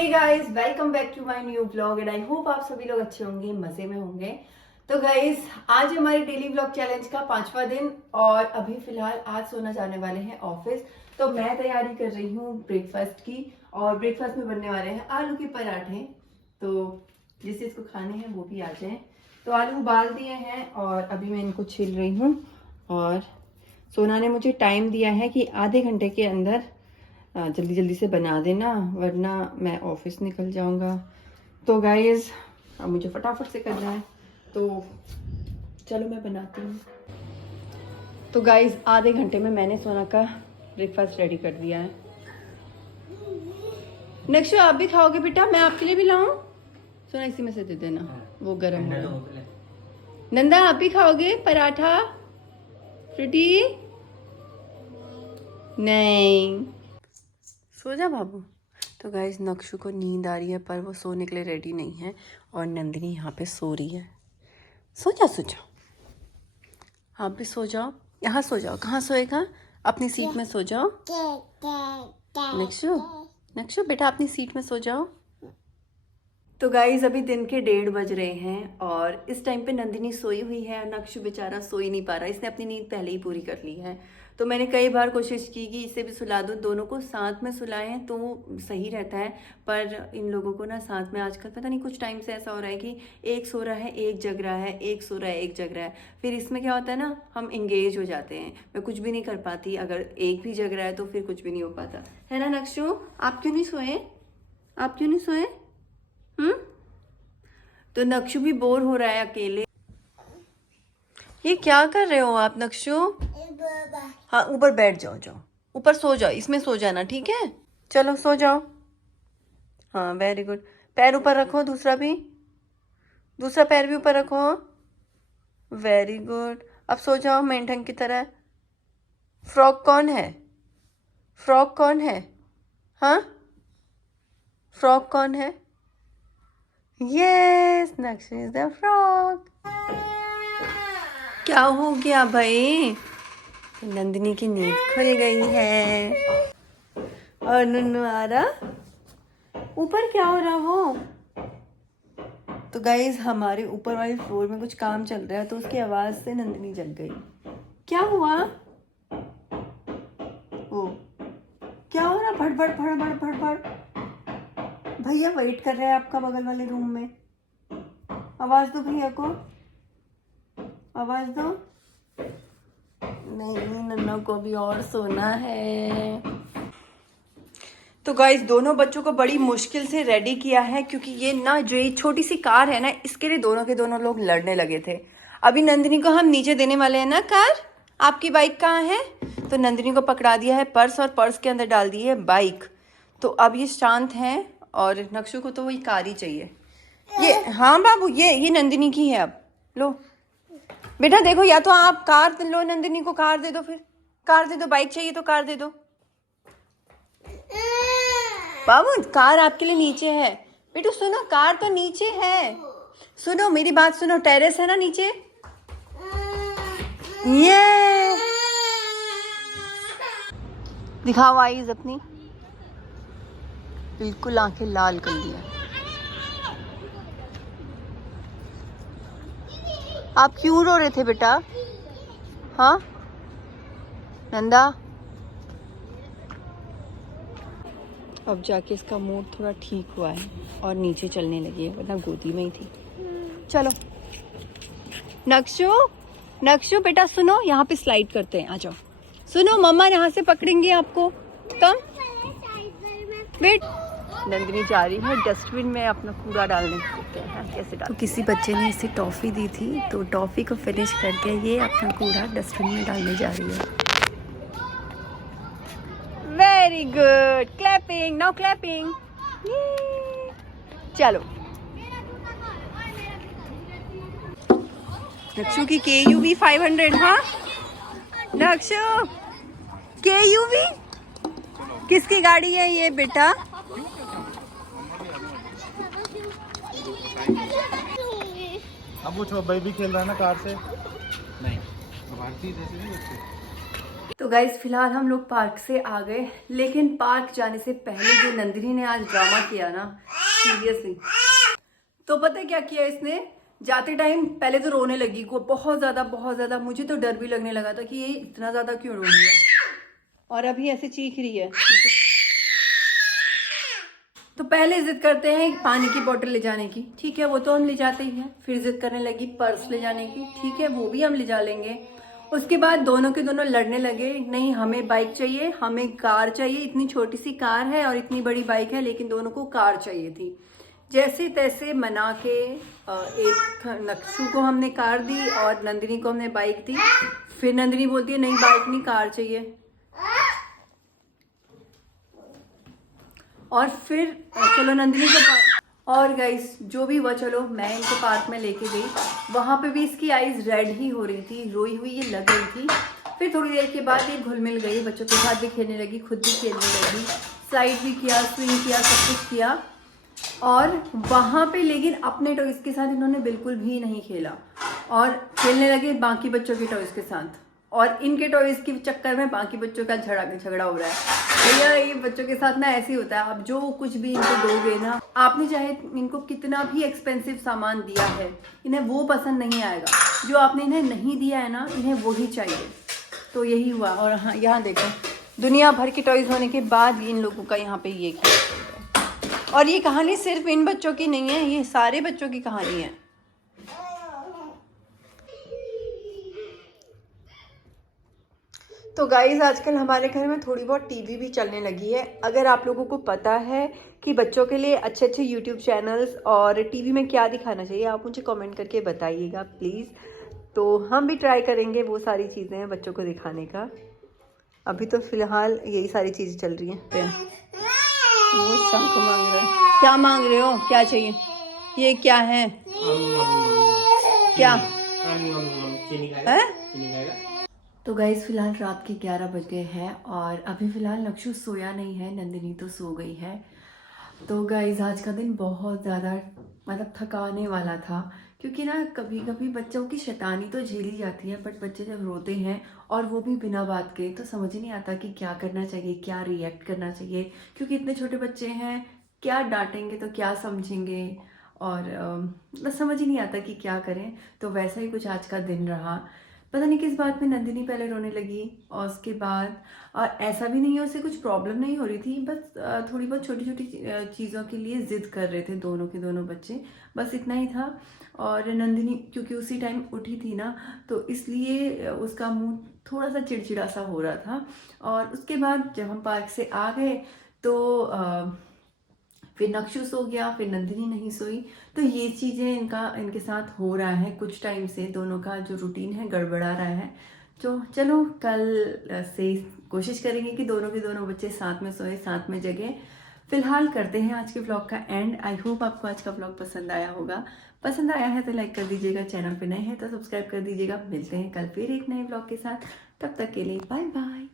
Hey guys, welcome back to my new vlog and I hope आप सभी लोग अच्छे होंगे, मजे में होंगे। तो गाइस, आज हमारे डेली व्लॉग चैलेंज का 5वां दिन और अभी फिलहाल आज सोना जाने वाले हैं ऑफिस। तो मैं तैयारी कर रही हूँ ब्रेकफास्ट की और ब्रेकफास्ट में बनने वाले हैं आलू के पराठे। तो जिस जिसको खाने हैं वो भी आ जाए। तो आलू उबाल दिए हैं और अभी मैं इनको छील रही हूँ और सोना ने मुझे टाइम दिया है कि आधे घंटे के अंदर जल्दी जल्दी से बना देना वरना मैं ऑफिस निकल जाऊंगा। तो गाइज अब मुझे फटाफट से करना है, तो चलो मैं बनाती हूँ। तो गाइज आधे घंटे में मैंने सोना का ब्रेकफास्ट रेडी कर दिया है। नेक्स्ट आप भी खाओगे बेटा? मैं आपके लिए भी लाऊं? सोना इसी में से दे देना, वो गर्म है। नंदा आप भी खाओगे पराठा? फ्रूटी नहीं, सो जा बाबू। तो गाइस नक्शु को नींद आ रही है पर वो सोने के लिए रेडी नहीं है और नंदिनी यहाँ पे सो रही है। सो जा सो जाओ, आप भी सो जाओ, यहाँ सो जाओ। कहाँ सोएगा? अपनी सीट में सो जाओ। नक्शु नक्शु बेटा अपनी सीट में सो जाओ। तो गाइज अभी दिन के 1:30 बज रहे हैं और इस टाइम पे नंदिनी सोई हुई है और नक्शु बेचारा सो ही नहीं पा रहा। इसने अपनी नींद पहले ही पूरी कर ली है। तो मैंने कई बार कोशिश की कि इसे भी सुला दूं, दोनों को साथ में सुलाएं तो सही रहता है। पर इन लोगों को ना साथ में आजकल पता नहीं कुछ टाइम से ऐसा हो रहा है कि एक सो रहा है एक जग रहा है, एक सो रहा है एक जग रहा है। फिर इसमें क्या होता है ना, हम इंगेज हो जाते हैं। मैं कुछ भी नहीं कर पाती, अगर एक भी जग रहा है तो फिर कुछ भी नहीं हो पाता है ना। नक्शु आप क्यों नहीं सोए? आप क्यों नहीं सोए? तो नक्शु भी बोर हो रहा है अकेले। ये क्या कर रहे हो आप नक्शु? हाँ ऊपर बैठ जाओ, जाओ ऊपर सो जाओ, इसमें सो जाना, ठीक है? चलो सो जाओ। हाँ वेरी गुड। पैर ऊपर रखो, दूसरा पैर भी ऊपर रखो। Very good. अब सो जाओ मेंढक की तरह। फ्रॉक कौन है? फ्रॉक कौन है? हाँ फ्रॉक कौन है? Yes Nakshu is the frock. क्या हो गया भाई? नंदिनी की नींद खुल गई है और नुन्नू आ रहा। ऊपर क्या हो रहा वो? तो गाइज हमारे ऊपर वाले फ्लोर में कुछ काम चल रहा है तो उसकी आवाज से नंदिनी जग गई। क्या हुआ? ओ क्या हो रहा? भड़ भड़ भड़ भड़ भड़ भड़। भैया वेट कर रहे हैं आपका बगल वाले रूम में। आवाज दो भैया को, आवाज दो। नहीं नन्ना को भी और सोना है। तो गाइस दोनों बच्चों को बड़ी मुश्किल से रेडी किया है क्योंकि ये ना जो ये छोटी सी कार है ना, इसके लिए दोनों के दोनों लोग लड़ने लगे थे। अभी नंदिनी को हम नीचे देने वाले हैं ना कार। आपकी बाइक कहाँ है? तो नंदिनी को पकड़ा दिया है पर्स और पर्स के अंदर डाल दी है बाइक। तो अब ये शांत हैं और नक्शु को तो वही कार ही चाहिए। ये हाँ बाबू, ये नंदिनी की है। अब लो बेटा, देखो या तो आप कार लो, नंदिनी को कार दे दो, फिर कार दे दो। बाइक चाहिए तो कार दे दो। बाबू कार आपके लिए नीचे है। बेटू सुनो, कार तो नीचे है। सुनो मेरी बात सुनो, टेरेस है ना नीचे। ये दिखाओ आईज अपनी, बिल्कुल आंखें लाल कर दिया। आप क्यों रो रहे थे बेटा? हाँ नंदा, अब जाके इसका मूड थोड़ा ठीक हुआ है और नीचे चलने लगी है, वरना गोदी में ही थी। चलो नक्शु बेटा सुनो, यहाँ पे स्लाइड करते हैं, आ जाओ। सुनो मम्मा यहाँ से पकड़ेंगे आपको, कम वेट। नंदिनी जा रही है डस्टबिन में अपना कूड़ा डालने। कैसे डाल? तो किसी बच्चे ने इसे टॉफी दी थी तो टॉफी को फिनिश करके ये अपना कूड़ा डस्टबिन में डालने जा रही है। Very good, clapping now, clapping. चलो नक्शु की KUV 500। हाँ नक्शु KUV किसकी गाड़ी है ये बेटा? अब वो भाई भी खेल रहा है ना कार से। नहीं भारती जैसे नहीं बच्चे। तो गाइज फिलहाल हम लोग पार्क से आ गए, लेकिन पार्क जाने से पहले जो नंदिनी ने आज ड्रामा किया ना, सीरियसली। तो पता है क्या किया इसने? जाते टाइम पहले तो रोने लगी को बहुत ज़्यादा। मुझे तो डर भी लगने लगा था कि ये इतना ज़्यादा क्यों रो रही है, और अभी ऐसे चीख रही है। तो पहले जिद करते हैं पानी की बोतल ले जाने की, ठीक है वो तो हम ले जाते ही हैं। फिर जिद करने लगी पर्स ले जाने की, ठीक है वो भी हम ले जा लेंगे। उसके बाद दोनों के दोनों लड़ने लगे, नहीं हमें बाइक चाहिए, हमें कार चाहिए। इतनी छोटी सी कार है और इतनी बड़ी बाइक है, लेकिन दोनों को कार चाहिए थी। जैसे तैसे मना के एक नक्शू को हमने कार दी और नंदिनी को हमने बाइक दी। फिर नंदिनी बोलती है नहीं बाइक नहीं कार चाहिए। और फिर चलो नंदिनी को और गाइस जो भी हुआ, चलो मैं इनको पार्क में लेके गई। वहाँ पे भी इसकी आईज रेड ही हो रही थी, रोई हुई ये लग रही थी। फिर थोड़ी देर के बाद ये घुल मिल गई, बच्चों के साथ भी खेलने लगी, खुद भी खेलने लगी, स्लाइड भी किया, स्विंग किया, सब कुछ किया। और वहाँ पे लेकिन अपने टॉयज़ के साथ इन्होंने बिल्कुल भी नहीं खेला और खेलने लगे बाकी बच्चों के टॉयज़ के साथ। और इनके टॉयज़ के चक्कर में बाकी बच्चों का झगड़ा हो रहा है। भैया ये बच्चों के साथ ना ऐसे ही होता है। अब जो कुछ भी इनको दोगे ना, आपने चाहे इनको कितना भी एक्सपेंसिव सामान दिया है, इन्हें वो पसंद नहीं आएगा। जो आपने इन्हें नहीं दिया है ना, इन्हें वही चाहिए। तो यही हुआ। और हाँ यहाँ देखो, दुनिया भर के टॉयज़ होने के बाद इन लोगों का यहाँ पे ये खेल। और ये कहानी सिर्फ इन बच्चों की नहीं है, ये सारे बच्चों की कहानी है। तो गाइज़ आजकल हमारे घर में थोड़ी बहुत टीवी भी चलने लगी है। अगर आप लोगों को पता है कि बच्चों के लिए अच्छे अच्छे यूट्यूब चैनल्स और टीवी में क्या दिखाना चाहिए, आप मुझे कमेंट करके बताइएगा प्लीज़। तो हम भी ट्राई करेंगे वो सारी चीज़ें हैं बच्चों को दिखाने का। अभी तो फ़िलहाल यही सारी चीज़ें चल रही हैं। वो शंख मांग रहे हैं। क्या मांग रहे हो, क्या चाहिए? ये क्या है? क्या है? तो गाइज़ फ़िलहाल रात के 11 बज गए हैं और अभी फ़िलहाल नक्शु सोया नहीं है, नंदिनी तो सो गई है। तो गाइज़ आज का दिन बहुत ज़्यादा मतलब थकाने वाला था, क्योंकि ना कभी कभी बच्चों की शैतानी तो झेली जाती है, बट बच्चे जब रोते हैं और वो भी बिना बात के, तो समझ ही नहीं आता कि क्या करना चाहिए, क्या रिएक्ट करना चाहिए। क्योंकि इतने छोटे बच्चे हैं, क्या डांटेंगे तो क्या समझेंगे, और बस समझ ही नहीं आता कि क्या करें। तो वैसा ही कुछ आज का दिन रहा। पता नहीं किस बात में नंदिनी पहले रोने लगी और उसके बाद, और ऐसा भी नहीं है उसे कुछ प्रॉब्लम नहीं हो रही थी, बस थोड़ी बहुत छोटी छोटी चीज़ों के लिए ज़िद कर रहे थे दोनों के दोनों बच्चे, बस इतना ही था। और नंदिनी क्योंकि उसी टाइम उठी थी ना, तो इसलिए उसका मुंह थोड़ा सा चिड़चिड़ा सा हो रहा था। और उसके बाद जब हम पार्क से आ गए तो फिर नक्शु सो गया, फिर नंदिनी नहीं सोई। तो ये चीज़ें इनके साथ हो रहा है कुछ टाइम से, दोनों का जो रूटीन है गड़बड़ा रहा है। तो चलो कल से कोशिश करेंगे कि दोनों के दोनों बच्चे साथ में सोए, साथ में जगें। फिलहाल करते हैं आज के व्लॉग का एंड। आई होप आपको आज का व्लॉग पसंद आया होगा। पसंद आया है तो लाइक कर दीजिएगा, चैनल पे नए हैं तो सब्सक्राइब कर दीजिएगा। मिलते हैं कल फिर एक नए व्लॉग के साथ, तब तक के लिए बाय बाय।